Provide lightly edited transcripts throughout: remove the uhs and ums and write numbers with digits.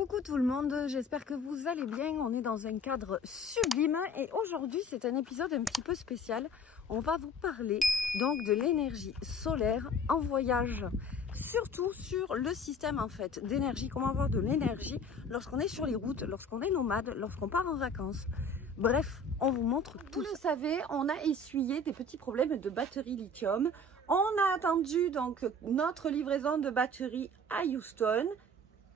Coucou tout le monde, j'espère que vous allez bien. On est dans un cadre sublime et aujourd'hui c'est un épisode un petit peu spécial. On va vous parler donc de l'énergie solaire en voyage, surtout sur le système en fait d'énergie, comment avoir de l'énergie lorsqu'on est sur les routes, lorsqu'on est nomade, lorsqu'on part en vacances. Bref, on vous montre tout. Vous le savez, on a essuyé des petits problèmes de batterie lithium. On a attendu donc notre livraison de batterie à Houston.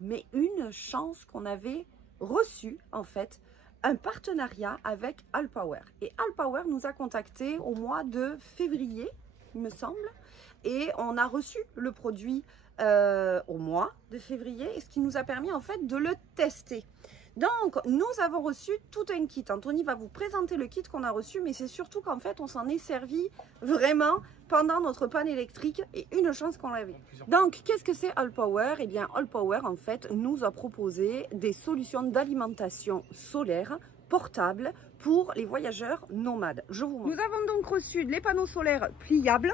Mais une chance qu'on avait reçu en fait un partenariat avec Allpower. Et Allpower nous a contactés au mois de février, il me semble, et on a reçu le produit au mois de février, ce qui nous a permis en fait de le tester. Donc, nous avons reçu tout un kit. Anthony va vous présenter le kit qu'on a reçu, mais c'est surtout qu'en fait, on s'en est servi vraiment pendant notre panne électrique et une chance qu'on l'avait. Donc, qu'est-ce que c'est Allpower? Eh bien, Allpower, en fait, nous a proposé des solutions d'alimentation solaire portables pour les voyageurs nomades. Je vous montre. Nous avons donc reçu les panneaux solaires pliables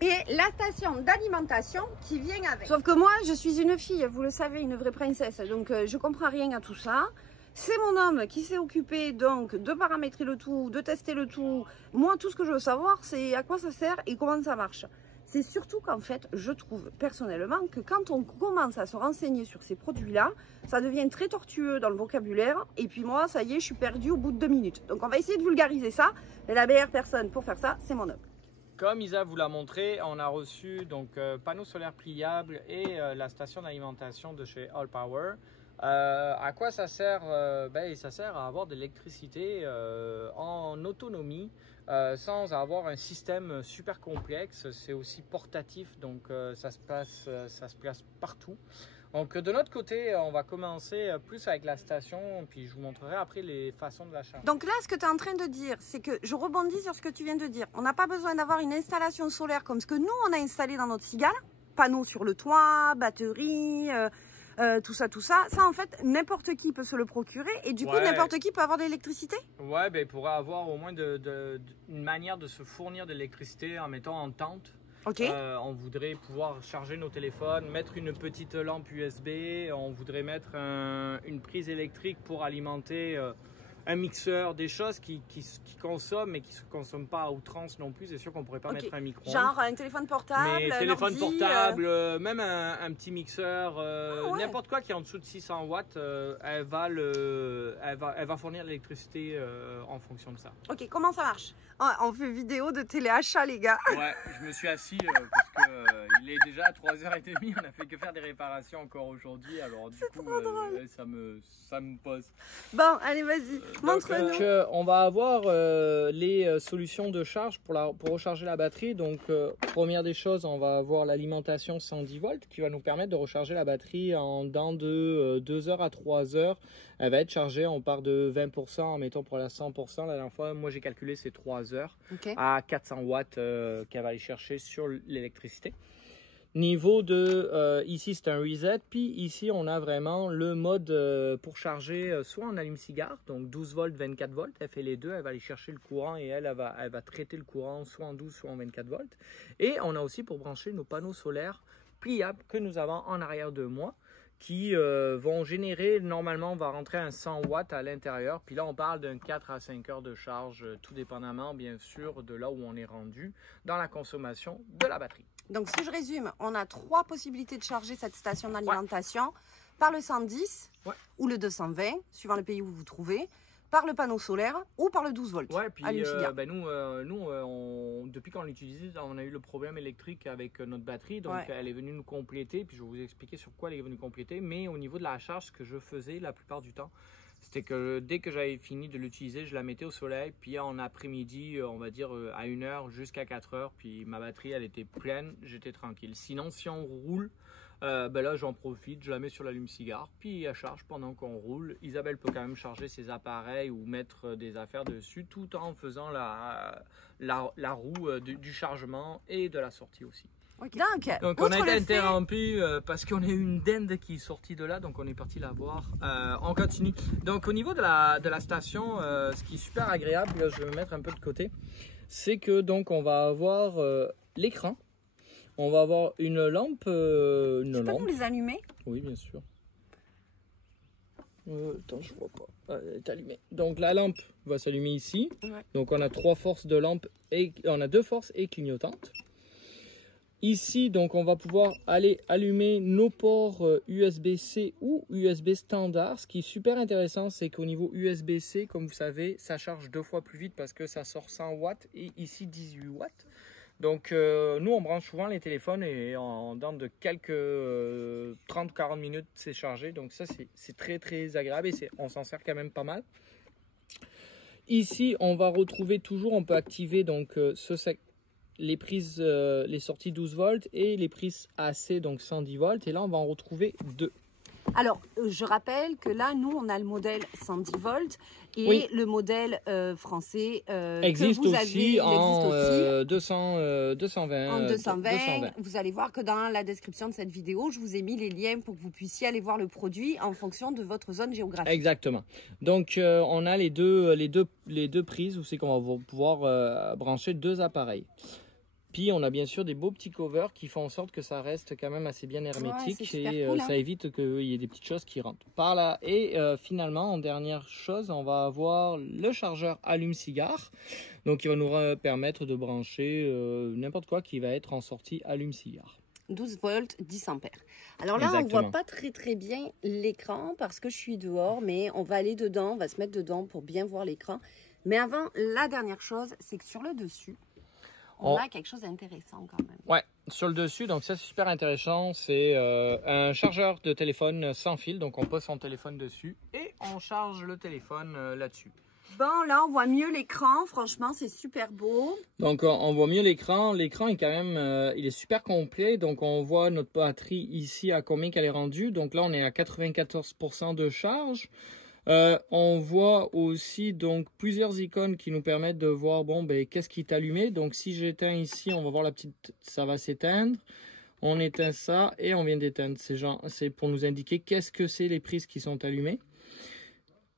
et la station d'alimentation qui vient avec. Sauf que moi, je suis une fille, vous le savez, une vraie princesse, donc je comprends rien à tout ça. C'est mon homme qui s'est occupé donc de paramétrer le tout, de tester le tout. Moi, tout ce que je veux savoir, c'est à quoi ça sert et comment ça marche. C'est surtout qu'en fait, je trouve personnellement que quand on commence à se renseigner sur ces produits-là, ça devient très tortueux dans le vocabulaire. Et puis moi, ça y est, je suis perdue au bout de 2 minutes. Donc on va essayer de vulgariser ça. Et la meilleure personne pour faire ça, c'est mon homme. Comme Isa vous l'a montré, on a reçu donc panneaux solaires pliables et la station d'alimentation de chez Allpower. À quoi ça sert? Ça sert à avoir de l'électricité en autonomie sans avoir un système super complexe. C'est aussi portatif, donc ça se place partout. Donc de notre côté, on va commencer plus avec la station, puis je vous montrerai après les façons de la charger. Donc là, ce que tu es en train de dire, c'est que je rebondis sur ce que tu viens de dire. On n'a pas besoin d'avoir une installation solaire comme ce que nous, on a installé dans notre cigale. Panneaux sur le toit, batterie, tout ça. Ça, en fait, n'importe qui peut se le procurer et du coup, n'importe qui peut avoir de l'électricité. Ouais, il pourrait avoir au moins une manière de se fournir de l'électricité en mettant en tente. Okay. On voudrait pouvoir charger nos téléphones, mettre une petite lampe USB, on voudrait mettre une prise électrique pour alimenter un mixeur, des choses qui consomment mais qui ne se consomment pas à outrance non plus. C'est sûr qu'on ne pourrait pas mettre un micro-ondes. Genre un téléphone portable, mais téléphone portable, même un petit mixeur, n'importe quoi qui est en dessous de 600 watts, elle va fournir l'électricité en fonction de ça. Ok, comment ça marche? On fait vidéo de téléachat les gars. Ouais, je me suis assis parce que il est déjà 3h30, on a fait que faire des réparations encore aujourd'hui, alors du coup ça me pose. Bon, allez vas-y, montre-nous. On va avoir les solutions de charge pour recharger la batterie. Donc première des choses, on va avoir l'alimentation 110 volts qui va nous permettre de recharger la batterie dans de 2 heures à 3 heures. Elle va être chargée, on part de 20%, mettons pour la 100%. La dernière fois, moi j'ai calculé c'est 3 heures à 400 watts qu'elle va aller chercher sur l'électricité. Niveau de, ici c'est un reset, puis ici on a vraiment le mode pour charger soit en allume-cigare, donc 12 volts, 24 volts, elle fait les deux, elle va aller chercher le courant et elle va traiter le courant soit en 12, soit en 24 volts. Et on a aussi pour brancher nos panneaux solaires pliables que nous avons en arrière de moi, qui vont générer, normalement on va rentrer un 100 watts à l'intérieur, puis là on parle d'un 4 à 5 heures de charge, tout dépendamment bien sûr de là où on est rendu dans la consommation de la batterie. Donc si je résume, on a 3 possibilités de charger cette station d'alimentation, par le 110 ou le 220, suivant le pays où vous vous trouvez, par le panneau solaire ou par le 12 volts. Ouais, puis nous, depuis qu'on l'utilise, on a eu le problème électrique avec notre batterie, donc elle est venue nous compléter, puis je vais vous expliquer sur quoi elle est venue compléter, mais au niveau de la charge, ce que je faisais la plupart du temps, c'était que dès que j'avais fini de l'utiliser, je la mettais au soleil, puis en après-midi, on va dire à 1 heure jusqu'à 4 heures, puis ma batterie, elle était pleine, j'étais tranquille. Sinon, si on roule, là j'en profite, je la mets sur l'allume-cigare, puis elle charge pendant qu'on roule. Isabelle peut quand même charger ses appareils ou mettre des affaires dessus, tout en faisant la roue du chargement et de la sortie aussi. Okay. Donc on a été interrompu parce qu'on a eu une dinde qui est sortie de là, donc on est parti la voir. On continue. Donc au niveau de la station, ce qui est super agréable, là, je vais me mettre un peu de côté, c'est que donc on va avoir l'écran, on va avoir une lampe. Tu peux nous les allumer? Oui, bien sûr. Attends, je vois pas. Elle est allumée. Donc la lampe va s'allumer ici. Ouais. Donc on a 3 forces de lampe et on a 2 forces et clignotantes. Ici, donc on va pouvoir aller allumer nos ports USB-C ou USB standard. Ce qui est super intéressant, c'est qu'au niveau USB-C, comme vous savez, ça charge 2 fois plus vite parce que ça sort 100 watts et ici 18 watts. Donc nous on branche souvent les téléphones et dans de quelques 30-40 minutes c'est chargé. Donc ça c'est très agréable et on s'en sert quand même pas mal. Ici on va retrouver toujours, on peut activer donc les prises, les sorties 12 volts et les prises AC donc 110 volts. Et là on va en retrouver 2. Alors, je rappelle que là, nous, on a le modèle 110 volts et Oui. le modèle français existe que vous aussi avez, en il existe 220. en 220. Vous allez voir que dans la description de cette vidéo, je vous ai mis les liens pour que vous puissiez aller voir le produit en fonction de votre zone géographique. Exactement. Donc, on a les deux prises où c'est qu'on va pouvoir brancher 2 appareils. Puis on a bien sûr des beaux petits covers qui font en sorte que ça reste quand même assez bien hermétique, ouais, cool, ça évite qu'il y ait des petites choses qui rentrent par là. Et finalement, en dernière chose, on va avoir le chargeur allume-cigare. Donc il va nous permettre de brancher n'importe quoi qui va être en sortie allume-cigare. 12 volts, 10 ampères. Alors là, Exactement. on voit pas très bien l'écran parce que je suis dehors, mais on va aller dedans, on va se mettre dedans pour bien voir l'écran. Mais avant, la dernière chose, c'est que sur le dessus, on a quelque chose d'intéressant quand même. Ouais, sur le dessus, donc ça c'est super intéressant, c'est un chargeur de téléphone sans fil, donc on pose son téléphone dessus et on charge le téléphone là-dessus. Bon, là on voit mieux l'écran, franchement c'est super beau. Donc on voit mieux l'écran est quand même, il est super complet, donc on voit notre batterie ici à combien qu'elle est rendue, donc là on est à 94% de charge. On voit aussi donc plusieurs icônes qui nous permettent de voir qu'est-ce qui est allumé. Donc si j'éteins ici, on va voir la petite, ça va s'éteindre. On éteint ça et on vient d'éteindre. C'est pour nous indiquer qu'est-ce que c'est les prises qui sont allumées.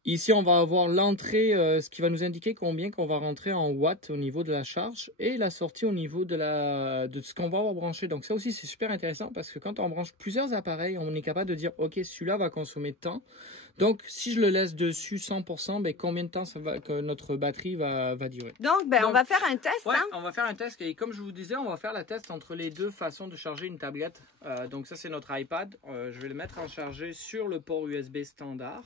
Ici, on va avoir l'entrée, ce qui va nous indiquer combien qu'on va rentrer en watts au niveau de la charge et la sortie au niveau de ce qu'on va avoir branché. Donc ça aussi, c'est super intéressant parce que quand on branche plusieurs appareils, on est capable de dire, ok, celui-là va consommer tant. Donc, si je le laisse dessus 100%, combien de temps que notre batterie va durer? Donc, on va faire un test. Ouais, on va faire un test. Et comme je vous disais, on va faire la test entre les deux façons de charger une tablette. Donc ça, c'est notre iPad. Je vais le mettre en charger sur le port USB standard.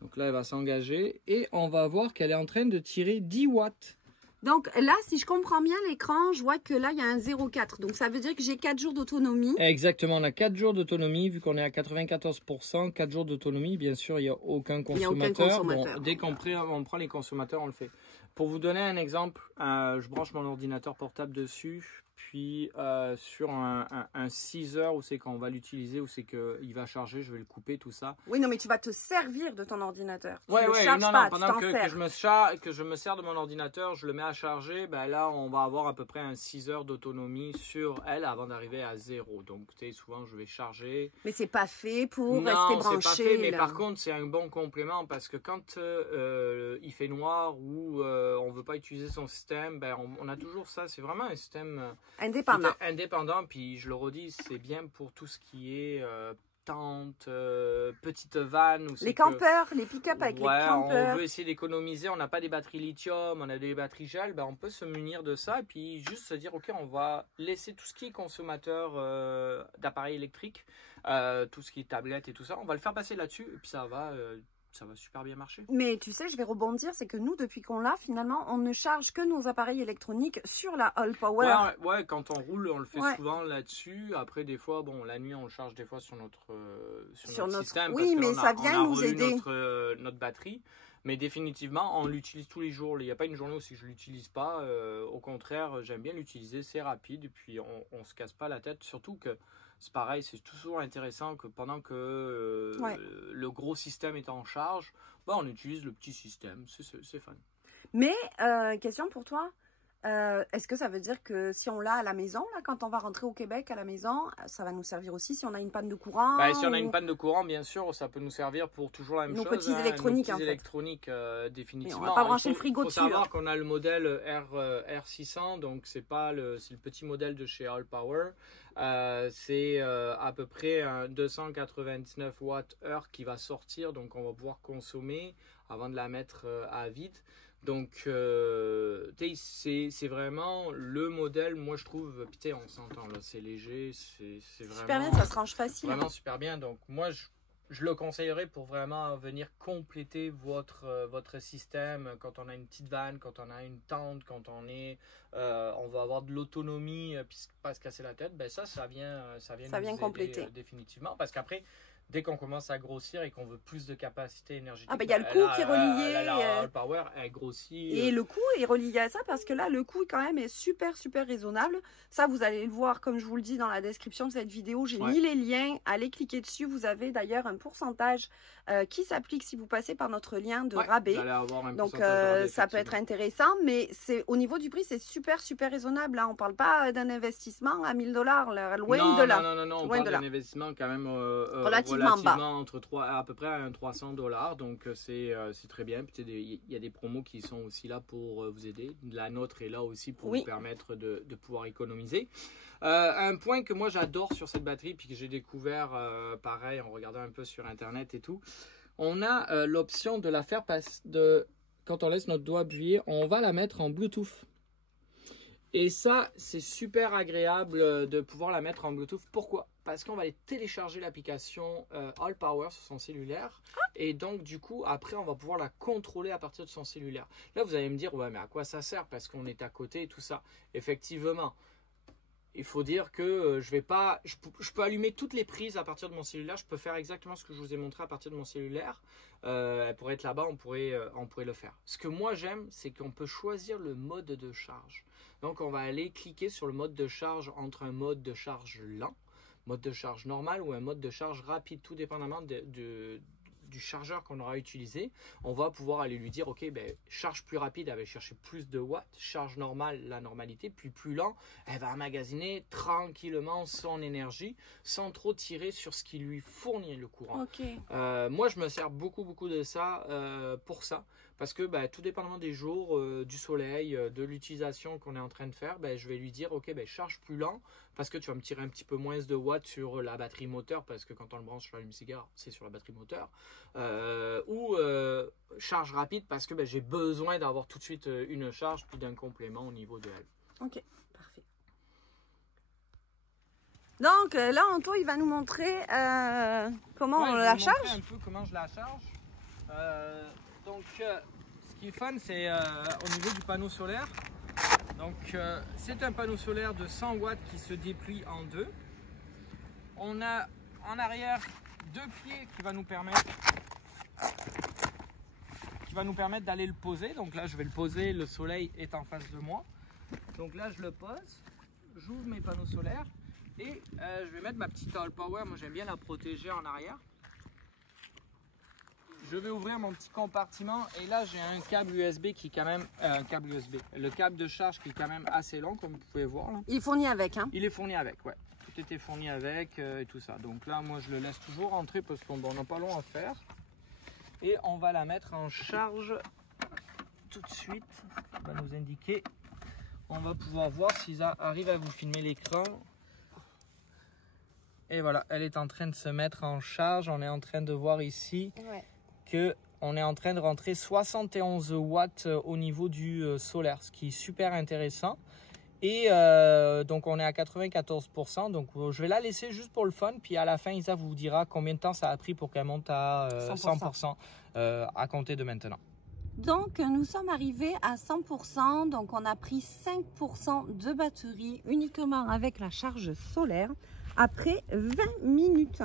Donc là, elle va s'engager et on va voir qu'elle est en train de tirer 10 watts. Donc là, si je comprends bien l'écran, je vois que là, il y a un 0,4. Donc ça veut dire que j'ai 4 jours d'autonomie. Exactement, on a 4 jours d'autonomie, vu qu'on est à 94%, 4 jours d'autonomie. Bien sûr, il n'y a aucun consommateur. Bon, dès qu'on prend les consommateurs, on le fait. Pour vous donner un exemple, je branche mon ordinateur portable dessus. Puis sur un 6 heures où c'est quand on va l'utiliser, où c'est qu'il va charger, je vais le couper, tout ça. Oui, non, mais tu vas te servir de ton ordinateur. Ouais, non, pendant que je me sers de mon ordinateur, je le mets à charger, là on va avoir à peu près un 6 heures d'autonomie sur elle avant d'arriver à 0. Donc tu sais, souvent je vais charger. Mais c'est pas fait pour rester branché. Non, c'est pas fait, mais par contre c'est un bon complément parce que quand il fait noir ou on veut pas utiliser son système, on a toujours ça. C'est vraiment un système indépendant, puis je le redis, c'est bien pour tout ce qui est tente, petite vanne. Les campeurs, les pick-up avec les campeurs. On veut essayer d'économiser, on n'a pas des batteries lithium, on a des batteries gel, on peut se munir de ça et puis juste se dire, ok, on va laisser tout ce qui est consommateur d'appareils électriques, tout ce qui est tablette et tout ça, on va le faire passer là-dessus et puis ça va super bien marcher. Mais tu sais, je vais rebondir, c'est que nous, depuis qu'on l'a, finalement, on ne charge que nos appareils électroniques sur la All Power. Ouais, quand on roule, on le fait souvent là-dessus. Après, des fois, la nuit, on le charge des fois sur notre système. Oui, mais ça vient nous aider. Notre batterie. Mais définitivement, on l'utilise tous les jours. Il n'y a pas une journée où si je ne l'utilise pas. Au contraire, j'aime bien l'utiliser. C'est rapide et puis on ne se casse pas la tête. Surtout que c'est pareil, c'est toujours intéressant que pendant que le gros système est en charge, on utilise le petit système. C'est fun. Mais, question pour toi. Est-ce que ça veut dire que si on l'a à la maison, là, quand on va rentrer au Québec à la maison, ça va nous servir aussi si on a une panne de courant? Si on a une panne de courant, bien sûr, ça peut nous servir pour toujours la même chose. Nos petits électroniques, nos petits en fait. électroniques, définitivement. Mais on va pas brancher le frigo dessus. Il faut savoir qu'on a le modèle R600, donc c'est le petit modèle de chez All Power. C'est à peu près un 299 Wh qui va sortir, donc on va pouvoir consommer avant de la mettre à vide. Donc c'est vraiment le modèle, moi je trouve, putain, on s'entend là, c'est léger, c'est vraiment super bien, ça se range facile. Vraiment super bien, donc moi je le conseillerais pour vraiment venir compléter votre système quand on a une petite vanne, quand on a une tente, quand on va avoir de l'autonomie puisque pas se casser la tête, ben ça vient compléter définitivement, parce qu'après dès qu'on commence à grossir et qu'on veut plus de capacité énergétique, il y a le coût qui est relié. La Power, elle grossit. Et le coût est relié à ça parce que là, le coût quand même est super raisonnable. Ça, vous allez le voir, comme je vous le dis dans la description de cette vidéo. J'ai mis les liens. Allez cliquer dessus. Vous avez d'ailleurs un pourcentage qui s'applique si vous passez par notre lien de rabais. Vous allez avoir un donc, de rabais, ça peut être intéressant. Mais au niveau du prix, c'est super raisonnable. Là, on ne parle pas d'un investissement à 1000 $. Loin de là. Non. On parle d'un investissement quand même relativement bas. Entre à peu près à 300 $. Donc, c'est très bien. Il y a des promos qui sont aussi là pour vous aider. La nôtre est là aussi pour vous permettre de pouvoir économiser. Un point que moi j'adore sur cette batterie, puis que j'ai découvert pareil en regardant un peu sur internet et tout, on a l'option de la faire passer quand on laisse notre doigt appuyer, on va la mettre en Bluetooth. Et ça, c'est super agréable de pouvoir la mettre en Bluetooth. Pourquoi? Parce qu'on va aller télécharger l'application All Power sur son cellulaire. Et donc, du coup, après, on va pouvoir la contrôler à partir de son cellulaire. Là, vous allez me dire, ouais, mais à quoi ça sert? Parce qu'on est à côté et tout ça. Effectivement, il faut dire que je peux allumer toutes les prises à partir de mon cellulaire. Je peux faire exactement ce que je vous ai montré à partir de mon cellulaire. Elle pourrait être là-bas, on pourrait le faire. Ce que moi, j'aime, c'est qu'on peut choisir le mode de charge. Donc, on va aller cliquer sur le mode de charge entre un mode de charge lent, mode de charge normal ou un mode de charge rapide, tout dépendamment du chargeur qu'on aura utilisé. On va pouvoir aller lui dire, ok, charge plus rapide, elle va chercher plus de watts, charge normale, la normalité, puis plus lent, elle va emmagasiner tranquillement son énergie sans trop tirer sur ce qui lui fournit le courant. Okay. Moi, je me sers beaucoup de ça pour ça. Parce que tout dépendamment des jours, du soleil, de l'utilisation qu'on est en train de faire, je vais lui dire, ok, charge plus lent, parce que tu vas me tirer un petit peu moins de watts sur la batterie moteur, parce que quand on le branche sur l'allume-cigare, c'est sur la batterie moteur. Ou charge rapide, parce que j'ai besoin d'avoir tout de suite une charge, puis d'un complément au niveau de elle. Ok, parfait. Donc là, Anto, il va nous montrer comment on la charge. Je vais vous montrer un peu comment je la charge. Donc, ce qui est fun, c'est au niveau du panneau solaire. Donc, c'est un panneau solaire de 100 watts qui se déplie en deux. On a en arrière deux pieds qui va nous permettre d'aller le poser. Donc là, je vais le poser, le soleil est en face de moi. Donc là, je le pose, j'ouvre mes panneaux solaires et je vais mettre ma petite All Power. Moi, j'aime bien la protéger en arrière. Je vais ouvrir mon petit compartiment et là j'ai un câble USB qui est quand même le câble de charge qui est quand même assez long, comme vous pouvez voir là. Il est fourni avec, hein? Il est fourni avec, ouais. Tout était fourni avec et tout ça. Donc là moi je le laisse toujours entrer parce qu'on n'a pas long à faire. Et on va la mettre en charge tout de suite. On va nous indiquer. On va pouvoir voir s'ils arrivent à vous filmer l'écran. Et voilà, elle est en train de se mettre en charge. On est en train de voir ici. Ouais. On est en train de rentrer 71 watts au niveau du solaire, ce qui est super intéressant. Et donc on est à 94%, donc je vais la laisser juste pour le fun, puis à la fin Isa vous dira combien de temps ça a pris pour qu'elle monte à 100% à compter de maintenant. Donc nous sommes arrivés à 100%, donc on a pris 5% de batterie uniquement avec la charge solaire après 20 minutes.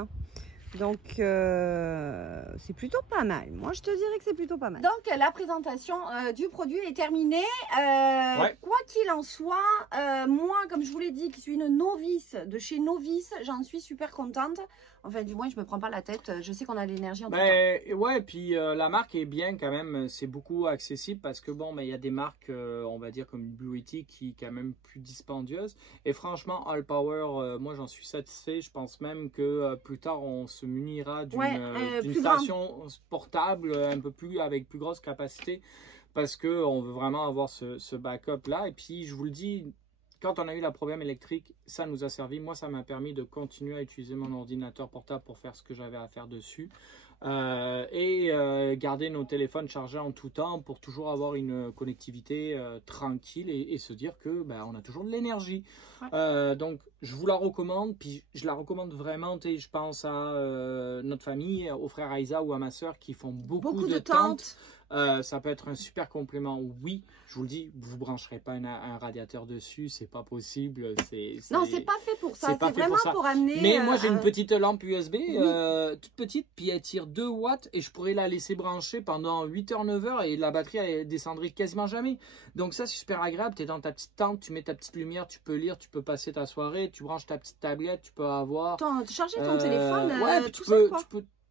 Donc c'est plutôt pas mal. Moi je te dirais que c'est plutôt pas mal. Donc la présentation du produit est terminée. Ouais. Quoi qu'il en soit, moi comme je vous l'ai dit, qui suis une novice de chez Novice, j'en suis super contente. Enfin, du moins, je me prends pas la tête. Je sais qu'on a l'énergie en tout temps. Ouais, puis la marque est bien quand même. C'est beaucoup accessible parce que bon, mais il y a des marques, on va dire comme Bluetooth qui est quand même plus dispendieuse. Et franchement, All Power, moi j'en suis satisfait. Je pense même que plus tard on se munira d'une station portable un peu plus avec plus grosse capacité parce que on veut vraiment avoir ce backup là. Et puis je vous le dis. Quand on a eu la problème électrique, ça nous a servi. Moi, ça m'a permis de continuer à utiliser mon ordinateur portable pour faire ce que j'avais à faire dessus. Garder nos téléphones chargés en tout temps pour toujours avoir une connectivité tranquille et se dire que on a toujours de l'énergie. Ouais. Donc, je vous la recommande. Puis, je la recommande vraiment. Je pense à notre famille, au frère Aïssa ou à ma soeur qui font beaucoup de tentes. Ça peut être un super complément. Oui, je vous le dis, vous ne brancherez pas un radiateur dessus, c'est pas possible. Non, c'est pas fait pour ça. C'est vraiment pour amener. Mais moi, j'ai une petite lampe USB, toute petite, puis elle tire 2 watts et je pourrais la laisser brancher pendant 8h, 9h et la batterie elle descendrait quasiment jamais. Donc ça, c'est super agréable. Tu es dans ta petite tente, tu mets ta petite lumière, tu peux lire, tu peux passer ta soirée, tu branches ta petite tablette, tu peux avoir. Charger ton téléphone, ouais, tout tu peux.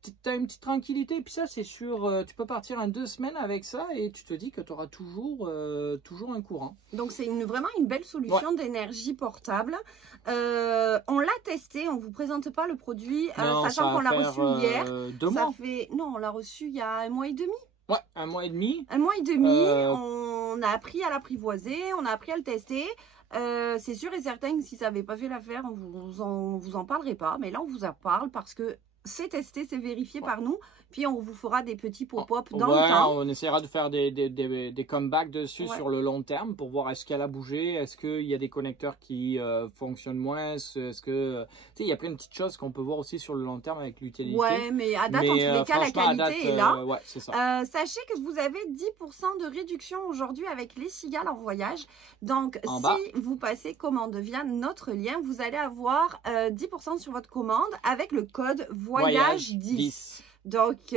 Tu as une petite tranquillité, et puis ça c'est sûr, tu peux partir en 2 semaines avec ça et tu te dis que tu auras toujours un courant. Donc c'est vraiment une belle solution d'énergie portable. On l'a testé, on ne vous présente pas le produit, sachant qu'on l'a reçu hier. 2 mois. Non, on l'a reçu il y a 1 mois et demi. Ouais, 1 mois et demi. 1 mois et demi, on a appris à l'apprivoiser, on a appris à le tester. C'est sûr et certain que si ça n'avait pas fait l'affaire, on vous en parlerait pas. Mais là, on vous en parle parce que c'est testé, c'est vérifié par nous. Puis on vous fera des petits pop-up dans le temps. On essaiera de faire des comebacks dessus sur le long terme pour voir est-ce qu'elle a bougé, est-ce qu'il y a des connecteurs qui fonctionnent moins, est-ce que... Tu sais, il y a plein de petites choses qu'on peut voir aussi sur le long terme avec l'utilité. Ouais, mais à date, en tous les cas, la qualité est là. Ouais, c'est ça. Sachez que vous avez 10% de réduction aujourd'hui avec les cigales en voyage. Donc, si vous passez commande via notre lien, vous allez avoir 10% sur votre commande avec le code voyage 10. Donc,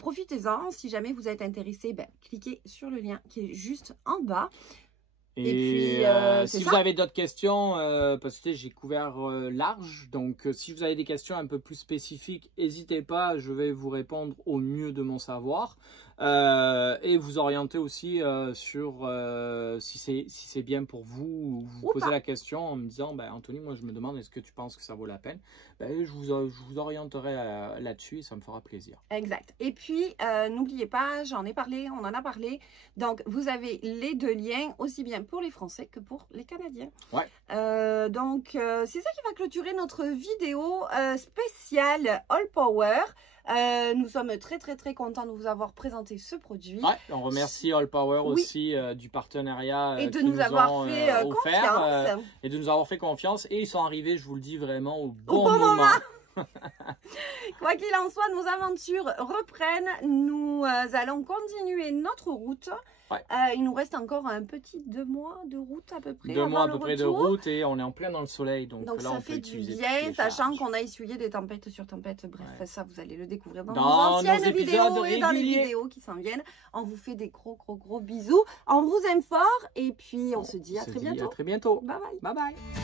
profitez-en. Si jamais vous êtes intéressé, cliquez sur le lien qui est juste en bas. Et puis, si vous avez d'autres questions, parce que j'ai couvert large, donc si vous avez des questions un peu plus spécifiques, n'hésitez pas, je vais vous répondre au mieux de mon savoir. Et vous orienter aussi sur si c'est bien pour vous, vous posez la question en me disant Anthony, moi je me demande est-ce que tu penses que ça vaut la peine, je vous orienterai là-dessus et ça me fera plaisir. Exact. Et puis n'oubliez pas, j'en ai parlé, on en a parlé, donc vous avez les 2 liens aussi bien pour les Français que pour les Canadiens. Ouais. Donc c'est ça qui va clôturer notre vidéo spéciale All Power. Nous sommes très contents de vous avoir présenté ce produit. Ouais, on remercie All Power aussi du partenariat et de nous avoir fait confiance. Et de nous avoir fait confiance. Et ils sont arrivés, je vous le dis vraiment, au bon moment. Quoi qu'il en soit, nos aventures reprennent. Nous allons continuer notre route. Ouais. Il nous reste encore un petit 2 mois de route à peu près. 2 mois à peu près de route et on est en plein dans le soleil. Donc là, ça on fait du bien, sachant qu'on a essuyé des tempêtes sur tempêtes. Bref, ça vous allez le découvrir dans nos anciennes vidéos et dans les vidéos qui s'en viennent. On vous fait des gros bisous. On vous aime fort et puis on se dit à très bientôt. À très bientôt. Bye bye. Bye bye.